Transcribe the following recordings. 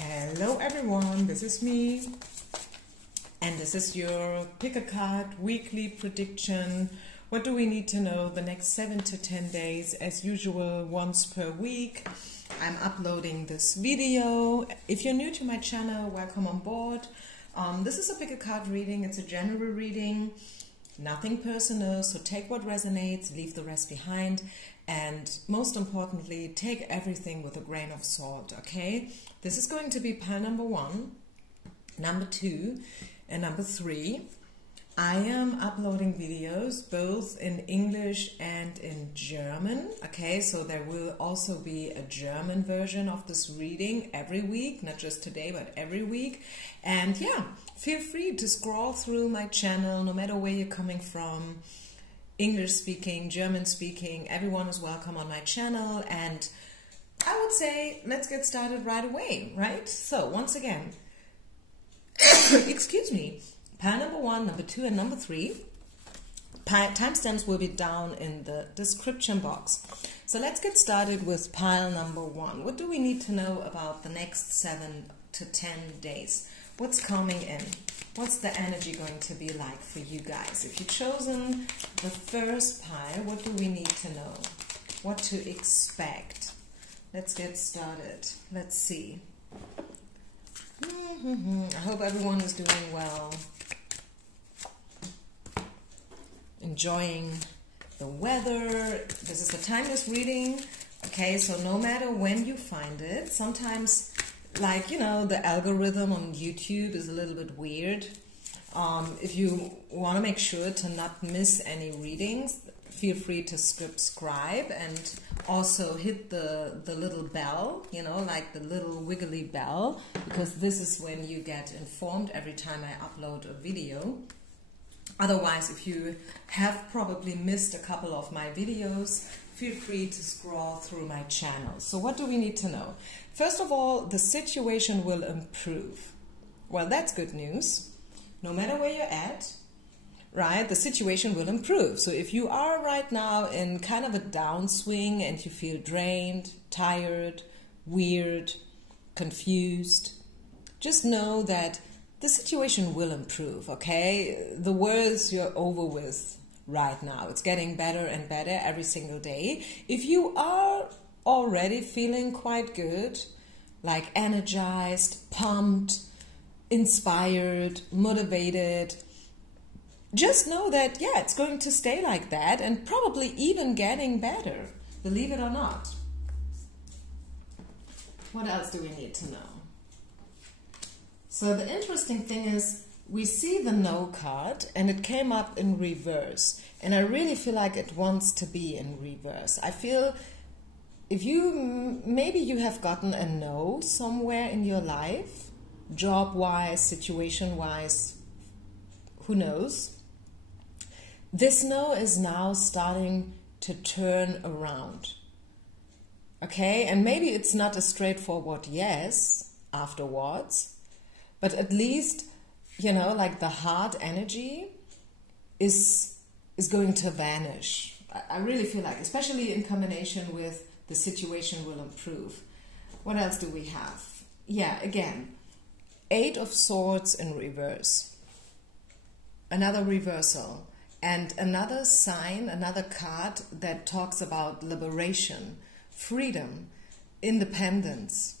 Hello everyone, this is me, and this is your Pick a Card weekly prediction. What do we need to know the next 7 to 10 days? As usual, once per week I'm uploading this video. If you're new to my channel, welcome on board. This is a Pick a Card reading. It's a general reading, nothing personal, so take what resonates, leave the rest behind. And most importantly, take everything with a grain of salt, okay? This is going to be pile number 1, number 2, and number 3. I am uploading videos both in English and in German, okay? So there will also be a German version of this reading every week, not just today, but every week. And yeah, feel free to scroll through my channel, no matter where you're coming from. English speaking, German speaking, everyone is welcome on my channel, and I would say let's get started right away, right? So once again, excuse me, pile number 1, number 2, and number 3. Timestamps will be down in the description box. So let's get started with pile number 1. What do we need to know about the next 7 to 10 days? What's coming in? What's the energy going to be like for you guys? If you've chosen the first pile, what do we need to know? What to expect? Let's get started. Let's see. I hope everyone is doing well. Enjoying the weather. This is a timeless reading. Okay, so no matter when you find it, sometimes, like, you know, the algorithm on YouTube is a little bit weird. If you want to make sure to not miss any readings, feel free to subscribe and also hit the little bell, you know, like the little wiggly bell, because this is when you get informed every time I upload a video. Otherwise, if you have probably missed a couple of my videos, feel free to scroll through my channel. So what do we need to know? First of all, the situation will improve. Well, that's good news. No matter where you're at, right, the situation will improve. So if you are right now in kind of a downswing and you feel drained, tired, weird, confused, just know that the situation will improve, okay? The worst you're over with right now. It's getting better and better every single day. If you are already feeling quite good, like energized, pumped, inspired, motivated, just know that, yeah, it's going to stay like that and probably even getting better, believe it or not. What else do we need to know? So the interesting thing is, we see the No card and it came up in reverse, and I really feel like it wants to be in reverse. I feel if you, maybe you have gotten a no somewhere in your life, job-wise, situation-wise, who knows? This no is now starting to turn around, okay? And maybe it's not a straightforward yes afterwards, but at least, you know, like the hard energy is going to vanish. I really feel like, especially in combination with the situation will improve. What else do we have? Yeah, again, 8 of Swords in reverse. Another reversal. And another sign, another card that talks about liberation, freedom, independence.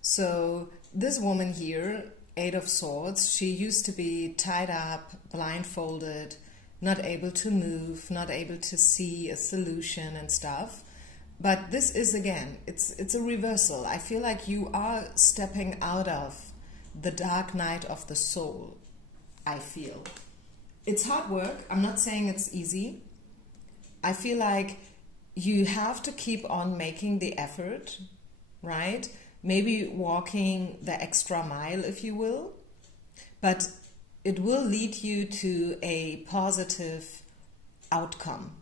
So this woman here, 8 of Swords, she used to be tied up, blindfolded, not able to move, not able to see a solution and stuff. But this is, again, it's a reversal. I feel like you are stepping out of the dark night of the soul, I feel. It's hard work. I'm not saying it's easy. I feel like you have to keep on making the effort, right? Maybe walking the extra mile, if you will. But it will lead you to a positive outcome.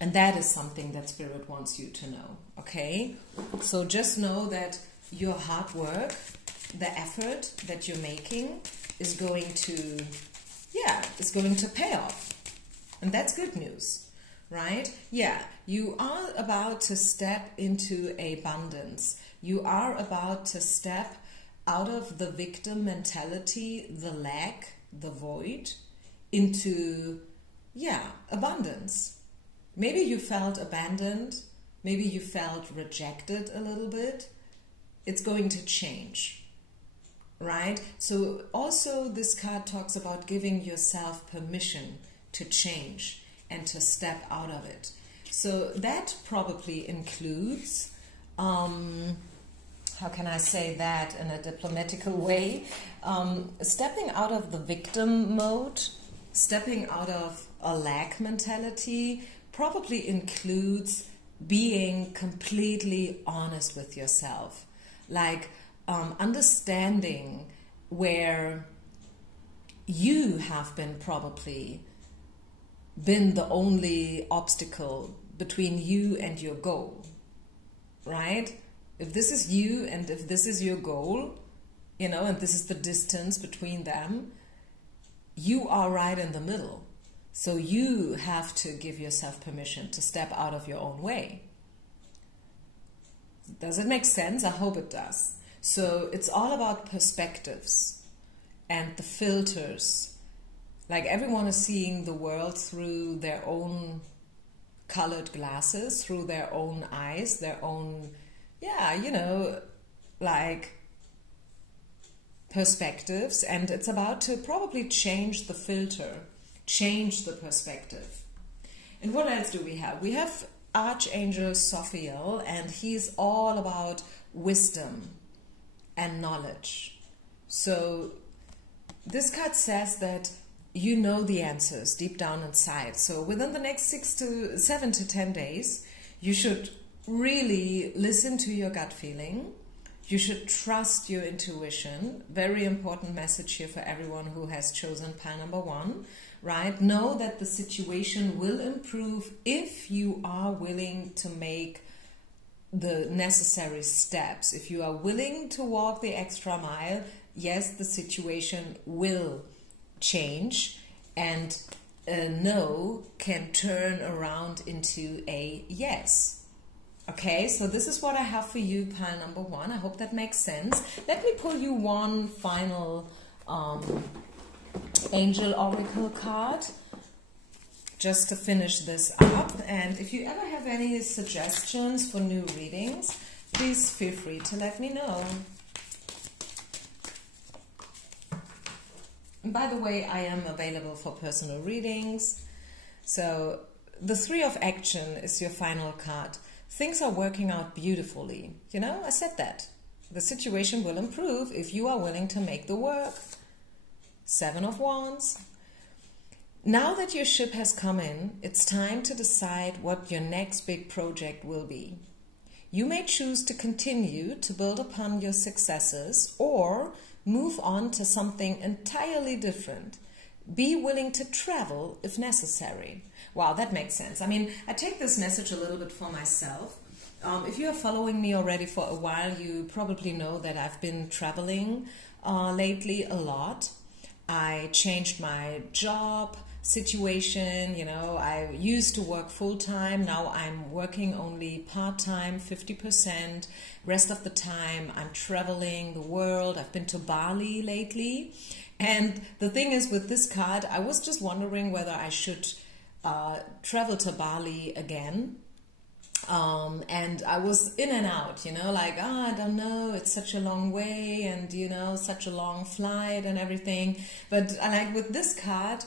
And that is something that Spirit wants you to know, okay? So just know that your hard work, the effort that you're making is going to, yeah, it's going to pay off. And that's good news, right? Yeah, you are about to step into abundance. You are about to step out of the victim mentality, the lack, the void, into, abundance. Maybe you felt abandoned. Maybe you felt rejected a little bit. It's going to change, right? So also this card talks about giving yourself permission to change and to step out of it. So that probably includes, how can I say that in a diplomatical way? Stepping out of the victim mode, stepping out of a lack mentality, probably includes being completely honest with yourself. Like understanding where you have probably been the only obstacle between you and your goal, right? If this is you and if this is your goal, and this is the distance between them, you are right in the middle. So you have to give yourself permission to step out of your own way. Does it make sense? I hope it does. So it's all about perspectives and the filters. Like everyone is seeing the world through their own colored glasses, through their own eyes, their own, perspectives. And it's about to probably change the filter, change the perspective. And what else do we have? We have Archangel Sophiel, and he's all about wisdom and knowledge. So this card says that you know the answers deep down inside. So within the next 7 to 10 days, you should really listen to your gut feeling. You should trust your intuition. Very important message here for everyone who has chosen pile number 1. Right? Know that the situation will improve if you are willing to make the necessary steps. If you are willing to walk the extra mile, yes, the situation will change, and a no can turn around into a yes. Okay, so this is what I have for you, pile number 1. I hope that makes sense. Let me pull you one final Angel Oracle card just to finish this up. And if you ever have any suggestions for new readings, please feel free to let me know. And by the way, I am available for personal readings. So the 3 of Action is your final card. Things are working out beautifully. I said that. The situation will improve if you are willing to make the work. 7 of Wands. Now that your ship has come in, it's time to decide what your next big project will be. You may choose to continue to build upon your successes or move on to something entirely different. Be willing to travel if necessary. Wow, that makes sense. I mean, I take this message a little bit for myself. If you are following me already for a while, you probably know that I've been traveling lately a lot. I changed my job situation, I used to work full-time, now I'm working only part-time, 50%. Rest of the time I'm traveling the world. I've been to Bali lately. And the thing is, with this card, I was just wondering whether I should travel to Bali again. And I was in and out, I don't know, it's such a long way and, such a long flight and everything. But with this card,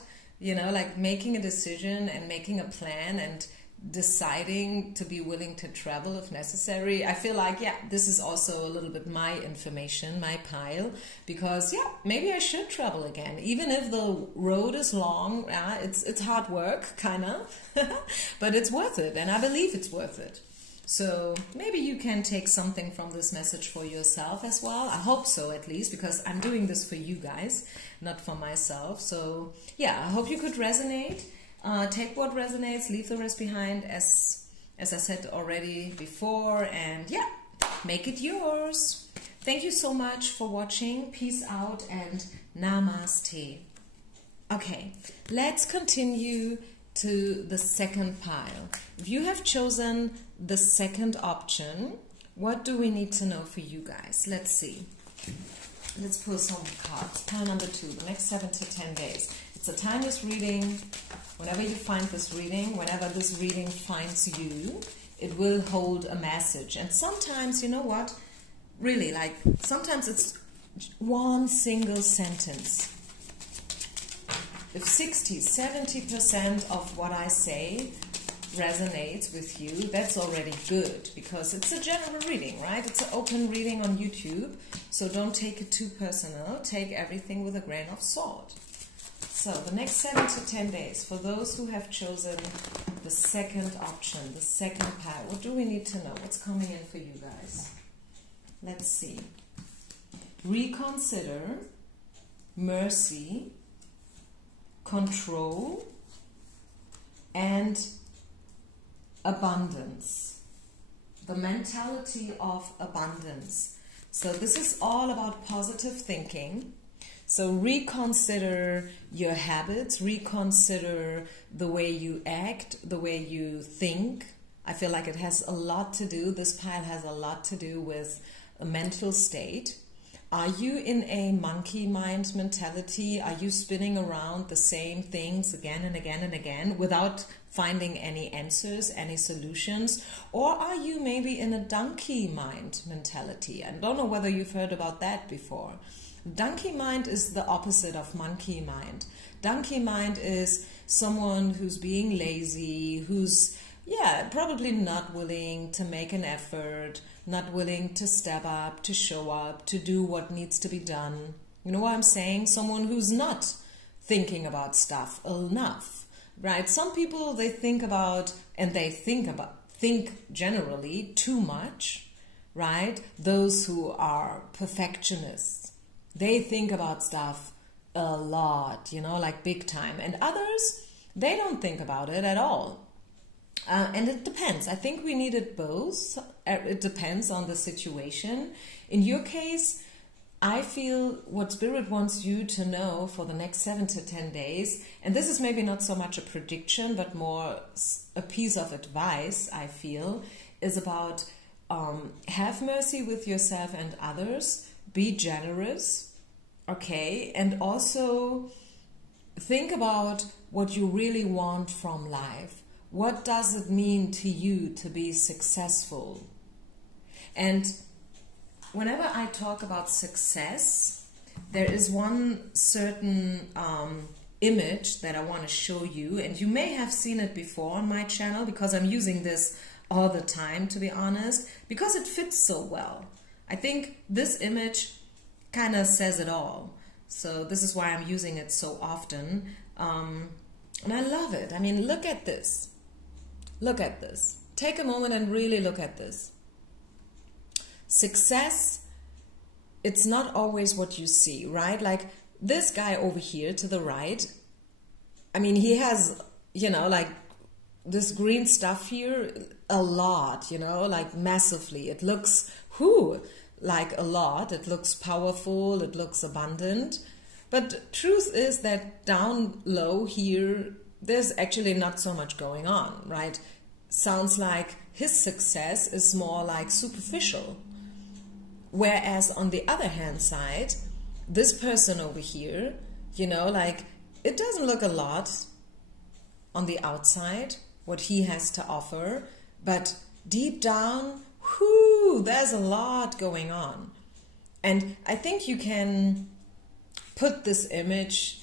making a decision and making a plan and deciding to be willing to travel if necessary, I feel like, this is also a little bit my information, my pile, because, maybe I should travel again, even if the road is long. It's hard work, kind of, but it's worth it, and I believe it's worth it. So maybe you can take something from this message for yourself as well. I hope so, at least, because I'm doing this for you guys, not for myself. So I hope you could resonate. Take what resonates, leave the rest behind, as I said already before, and make it yours. Thank you so much for watching. Peace out and namaste. Okay, let's continue to the second pile. If you have chosen the second option, What do we need to know for you guys? Let's see. Let's pull some cards. Pile number 2, the next 7 to 10 days. It's a timeless reading. Whenever you find this reading, whenever this reading finds you, it will hold a message. And sometimes, you know what? Really, like, sometimes it's one single sentence. If 60-70% of what I say resonates with you, that's already good, because it's a general reading, right? It's an open reading on YouTube, so don't take it too personal. Take everything with a grain of salt. So the next 7 to 10 days, for those who have chosen the second option, the second pile, what do we need to know? What's coming in for you guys? Let's see. Reconsider, mercy, control, and abundance. The mentality of abundance. So this is all about positive thinking. So reconsider your habits, reconsider the way you act, the way you think. I feel like it has a lot to do, this pile has a lot to do with a mental state. Are you in a monkey mind mentality? Are you spinning around the same things again and again and again without finding any answers, any solutions? Or are you maybe in a donkey mind mentality? I don't know whether you've heard about that before. Donkey mind is the opposite of monkey mind. Donkey mind is someone who's being lazy, who's probably not willing to make an effort, not willing to step up, to show up, to do what needs to be done. You know what I'm saying? Someone who's not thinking about stuff enough, right? Some people, they think generally too much, right? Those who are perfectionists, they think about stuff a lot, you know, like big time. And others, they don't think about it at all. And it depends. I think we needed both. It depends on the situation. In your case, I feel what Spirit wants you to know for the next 7 to 10 days, and this is maybe not so much a prediction, but more a piece of advice, I feel, is about have mercy with yourself and others, be generous, okay, and also think about what you really want from life. What does it mean to you to be successful? And whenever I talk about success, there is one certain image that I want to show you, and you may have seen it before on my channel because I'm using this all the time, to be honest, because it fits so well. I think this image kind of says it all. So this is why I'm using it so often. And I love it. I mean, look at this. Look at this. Take a moment and really look at this. Success, it's not always what you see, right? Like this guy over here to the right, I mean, he has, you know, like this green stuff here a lot, you know, like massively. It looks, like a lot. It looks powerful. It looks abundant. But truth is that down low here, there's actually not so much going on, right? Sounds like his success is more like superficial. Whereas on the other hand side, this person over here, you know, like it doesn't look a lot on the outside, what he has to offer, but deep down, there's a lot going on. And I think you can put this image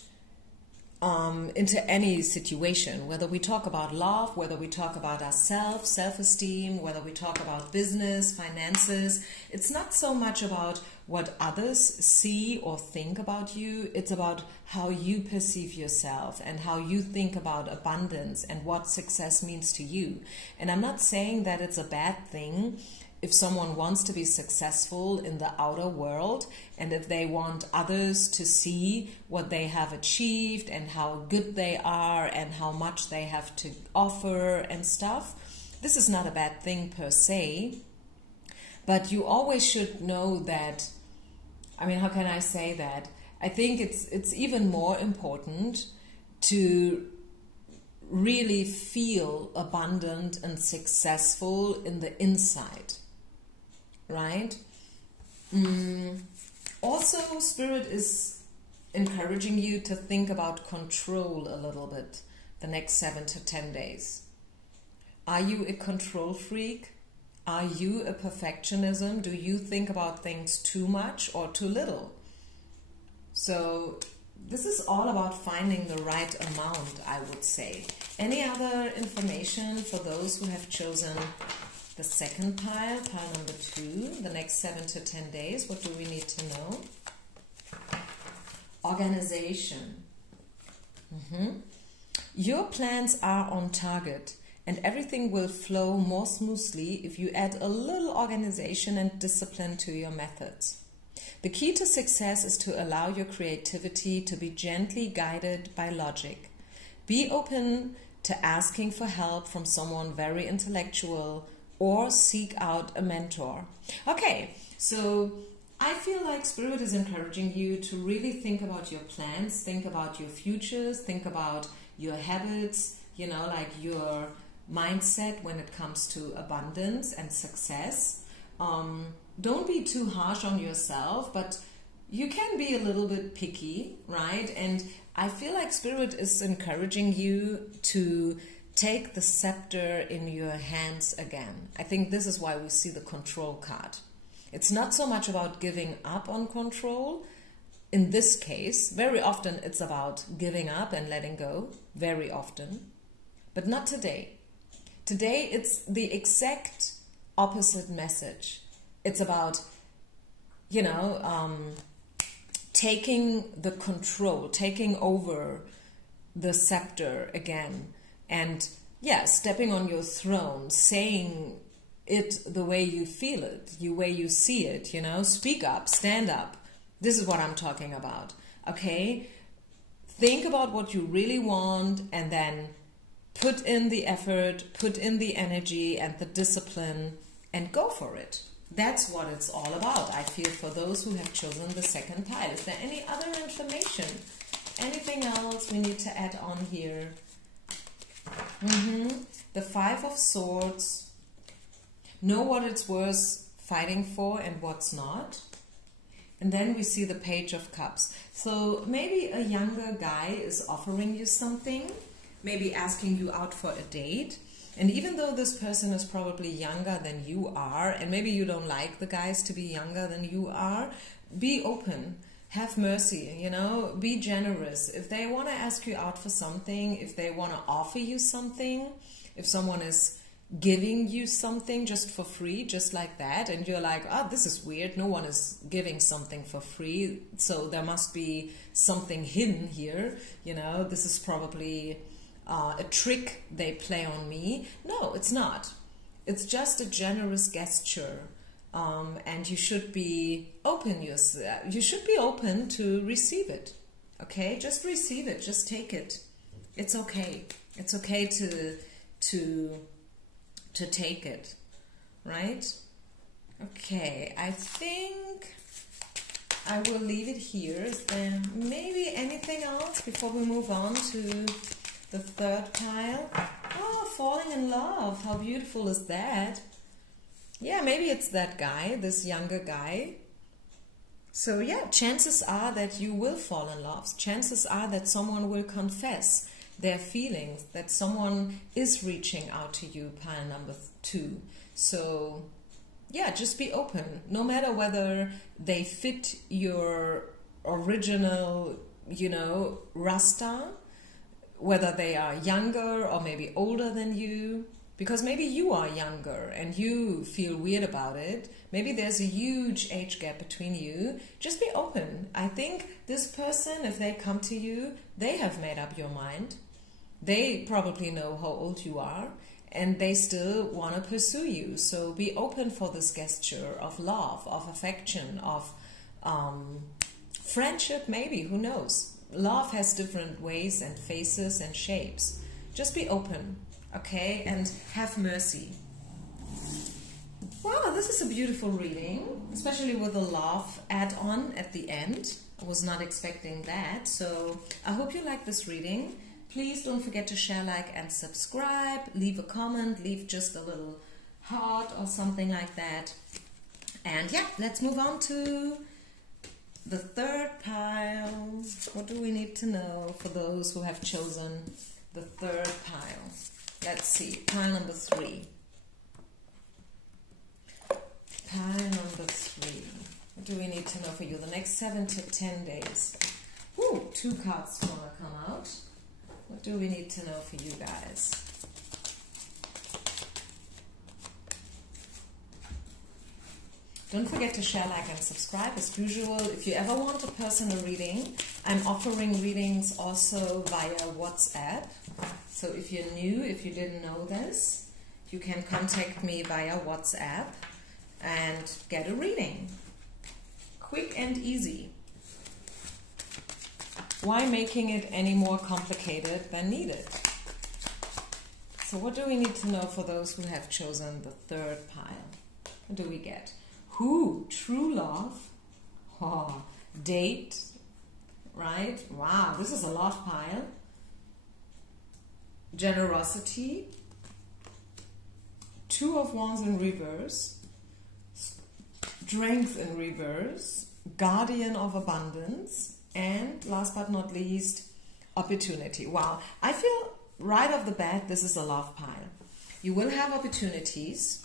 into any situation, whether we talk about love, whether we talk about ourselves, self-esteem, whether we talk about business, finances. It's not so much about what others see or think about you. It's about how you perceive yourself and how you think about abundance and what success means to you. And I'm not saying that it's a bad thing if someone wants to be successful in the outer world and if they want others to see what they have achieved and how good they are and how much they have to offer and stuff. This is not a bad thing per se, but you always should know that, I mean, how can I say that? I think it's even more important to really feel abundant and successful in the inside. right? Also, Spirit is encouraging you to think about control a little bit the next 7 to 10 days. Are you a control freak? Are you a perfectionism? Do you think about things too much or too little? So this is all about finding the right amount, I would say. Any other information for those who have chosen the second pile, pile number 2, the next 7 to 10 days? What do we need to know? Organization. Your plans are on target, and everything will flow more smoothly if you add a little organization and discipline to your methods. The key to success is to allow your creativity to be gently guided by logic. Be open to asking for help from someone very intellectual or seek out a mentor. Okay, so I feel like Spirit is encouraging you to really think about your plans, think about your futures, think about your habits, you know, like your mindset when it comes to abundance and success. Don't be too harsh on yourself, but you can be a little bit picky, right? And I feel like Spirit is encouraging you to take the scepter in your hands again. I think this is why we see the control card. It's not so much about giving up on control. In this case, very often it's about giving up and letting go, very often, but not today. Today it's the exact opposite message. It's about, you know, taking the control, taking over the scepter again, and yeah, stepping on your throne, saying it the way you feel it, the way you see it, you know, speak up, stand up. This is what I'm talking about, okay? Think about what you really want and then put in the effort, put in the energy and the discipline and go for it. That's what it's all about, I feel, for those who have chosen the second pile. Is there any other information? Anything else we need to add on here? The 5 of Swords. Know what it's worth fighting for and what's not. And then we see the Page of Cups. So maybe a younger guy is offering you something, maybe asking you out for a date. And even though this person is probably younger than you are, and maybe you don't like the guys to be younger than you are, be open. Have mercy, you know, be generous. If they want to ask you out for something, if they want to offer you something, if someone is giving you something just for free, just like that, and you're like, oh, this is weird, no one is giving something for free, so there must be something hidden here, you know, this is probably a trick they play on me. No, it's not. It's just a generous gesture. And you should be open yourself. You should be open to receive it. Okay, just receive it. Just take it. It's okay. It's okay to take it, right? Okay, I think I will leave it here. Is there maybe anything else before we move on to the third pile? Oh, falling in love. How beautiful is that? Yeah, maybe it's that guy, this younger guy. So yeah, chances are that you will fall in love. Chances are that someone will confess their feelings, that someone is reaching out to you, pile number 2. So yeah, just be open. No matter whether they fit your original, you know, rasta, whether they are younger or maybe older than you. Because maybe you are younger and you feel weird about it. Maybe there's a huge age gap between you. Just be open. I think this person, if they come to you, they have made up your mind. They probably know how old you are and they still want to pursue you. So be open for this gesture of love, of affection, of friendship maybe, who knows. Love has different ways and faces and shapes. Just be open. Okay, and have mercy. Wow, this is a beautiful reading, especially with a love add-on at the end. I was not expecting that, so I hope you like this reading. Please don't forget to share, like, and subscribe. Leave a comment, leave just a little heart or something like that. And yeah, let's move on to the third pile. What do we need to know for those who have chosen the third pile? Let's see, pile number 3. Pile number 3. What do we need to know for you? The next 7 to 10 days. Ooh, 2 cards want to come out. What do we need to know for you guys? Don't forget to share, like, and subscribe as usual. If you ever want a personal reading, I'm offering readings also via WhatsApp. So if you're new, if you didn't know this, you can contact me via WhatsApp and get a reading. Quick and easy. Why making it any more complicated than needed? So what do we need to know for those who have chosen the third pile? What do we get? Who? True love. Oh, date. Right? Wow, this is a love pile. Generosity. 2 of Wands in reverse. Strength in reverse. Guardian of abundance. And last but not least, opportunity. Wow, I feel right off the bat this is a love pile. You will have opportunities,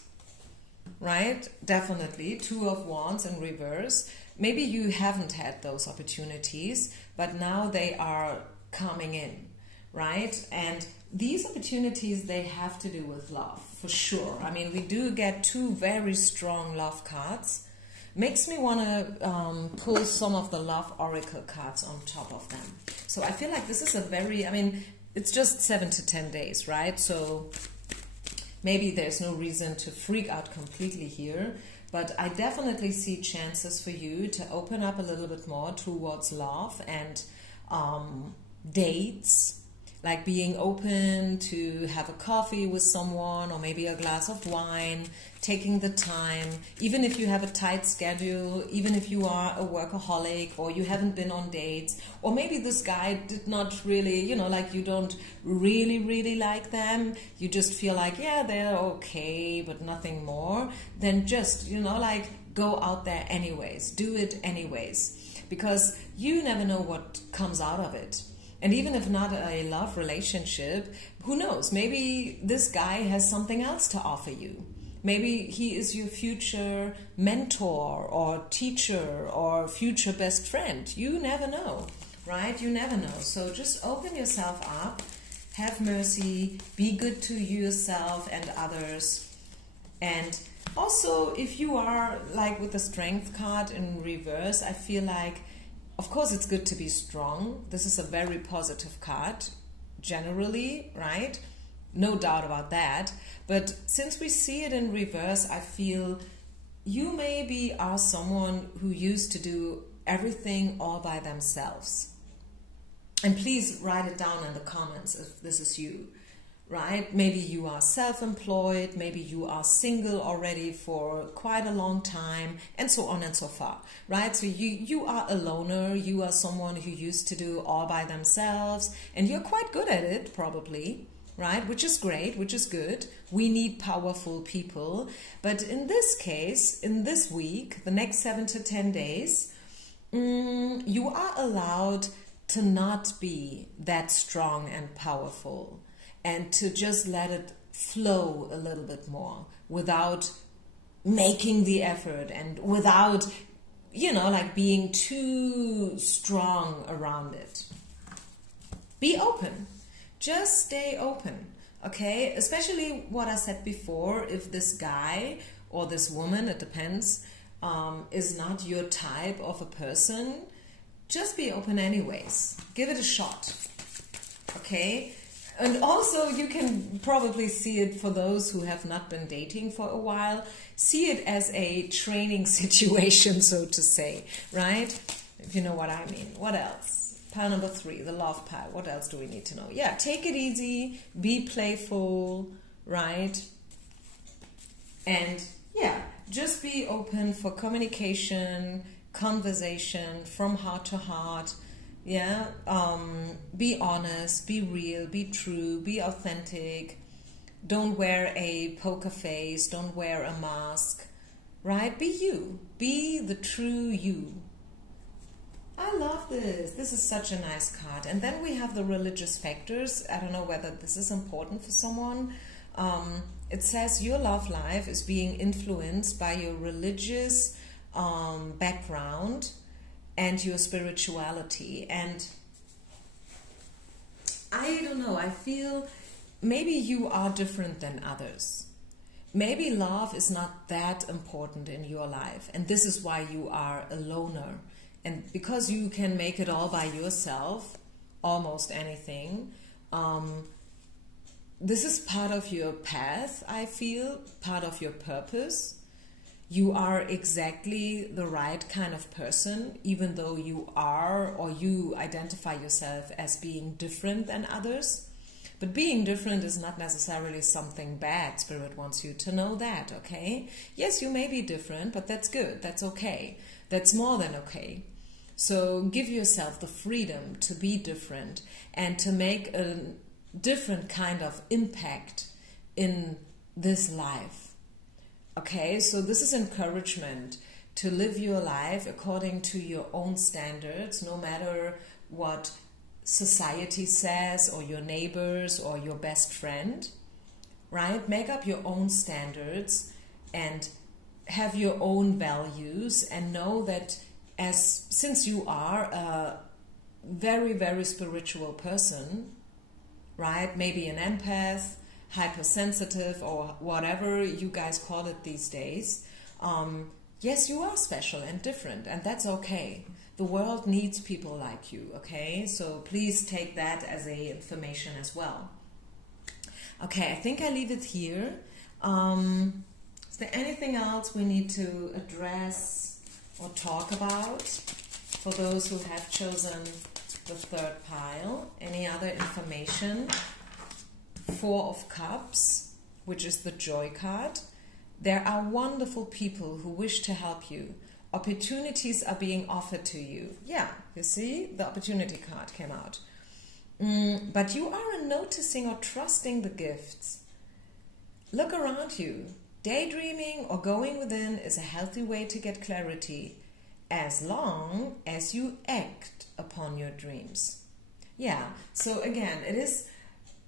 right? Definitely. 2 of Wands in reverse. Maybe you haven't had those opportunities, but now they are coming in, right? And these opportunities, they have to do with love, for sure. I mean, we do get 2 very strong love cards. Makes me want to pull some of the love oracle cards on top of them. So I feel like this is a very, I mean, it's just 7 to 10 days, right? So maybe there's no reason to freak out completely here, but I definitely see chances for you to open up a little bit more towards love and dates, like being open to have a coffee with someone or maybe a glass of wine, taking the time, even if you have a tight schedule, even if you are a workaholic or you haven't been on dates, or maybe this guy did not really, you know, like you don't really like them, you just feel like, yeah, they're okay, but nothing more, then just, you know, like go out there anyways, do it anyways, because you never know what comes out of it. And even if not a love relationship, who knows? Maybe this guy has something else to offer you. Maybe he is your future mentor or teacher or future best friend. You never know, right? You never know. So just open yourself up, have mercy, be good to yourself and others. And also, if you are like with the Strength card in reverse, I feel like, of course, it's good to be strong. This is a very positive card, generally, right? No doubt about that. But since we see it in reverse, I feel you maybe are someone who used to do everything all by themselves. And please write it down in the comments if this is you, right? Maybe you are self-employed, maybe you are single already for quite a long time, and so on and so far, right? So you are a loner, you are someone who used to do all by themselves, and you're quite good at it, probably, right? Which is great, which is good. We need powerful people. But in this case, in this week, the next 7 to 10 days, you are allowed to not be that strong and powerful, and to just let it flow a little bit more without making the effort and without, you know, like being too strong around it. Be open. Just stay open, okay? Especially what I said before, if this guy or this woman, it depends, is not your type of a person, just be open anyways. Give it a shot, okay? And also, you can probably see it for those who have not been dating for a while. See it as a training situation, so to say, right? If you know what I mean. What else? Pile number 3, the love pile. What else do we need to know? Yeah, take it easy. Be playful, right? And yeah, just be open for communication, conversation from heart to heart. Yeah, be honest, be real, be true, be authentic. Don't wear a poker face, don't wear a mask. right? Be you. Be the true you. I love this. This is such a nice card. And then we have the religious factors. I don't know whether this is important for someone. It says your love life is being influenced by your religious background and your spirituality. And I don't know, I feel maybe you are different than others. Maybe love is not that important in your life, and this is why you are a loner. And because you can make it all by yourself, almost anything, this is part of your path, I feel, part of your purpose. You are exactly the right kind of person, even though you are, or you identify yourself as being different than others. But being different is not necessarily something bad. Spirit wants you to know that, okay? Yes, you may be different, but that's good. That's okay. That's more than okay. So give yourself the freedom to be different and to make a different kind of impact in this life. Okay, so this is encouragement to live your life according to your own standards, no matter what society says or your neighbors or your best friend, right? Make up your own standards and have your own values, and know that since you are a very, very spiritual person, right? Maybe an empath, hypersensitive, or whatever you guys call it these days. Yes, you are special and different, and that's okay. The world needs people like you, okay? So please take that as a information as well. Okay, I think I leave it here. Is there anything else we need to address or talk about for those who have chosen the third pile? Any other information? Four of Cups, which is the joy card. There are wonderful people who wish to help you. Opportunities are being offered to you. Yeah, you see, the opportunity card came out. But you aren't noticing or trusting the gifts. Look around you. Daydreaming or going within is a healthy way to get clarity, as long as you act upon your dreams. Yeah, so again, it is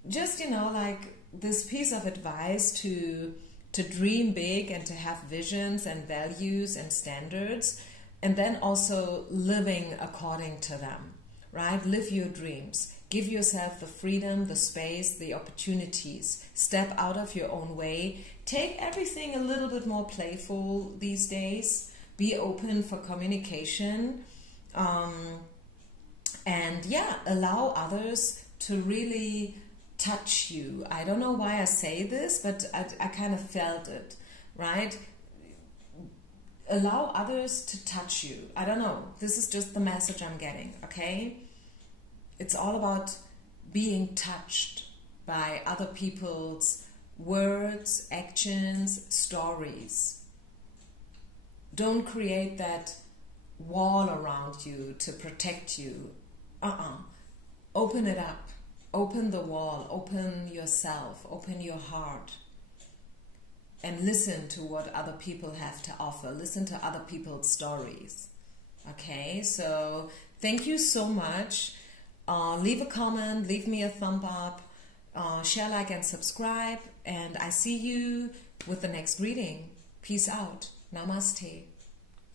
just, like this piece of advice to dream big and to have visions and values and standards, and then also living according to them, right? Live your dreams. Give yourself the freedom, the space, the opportunities. Step out of your own way. Take everything a little bit more playful these days. Be open for communication. And yeah, allow others to really touch you. I don't know why I say this, but I kind of felt it, right? Allow others to touch you. I don't know. This is just the message I'm getting, okay? It's all about being touched by other people's words, actions, stories. Don't create that wall around you to protect you. Open it up. Open the wall, open yourself, open your heart, and listen to what other people have to offer. Listen to other people's stories. Okay, so thank you so much. Leave a comment, leave me a thumb up, share, like, and subscribe, and I see you with the next reading. Peace out. Namaste.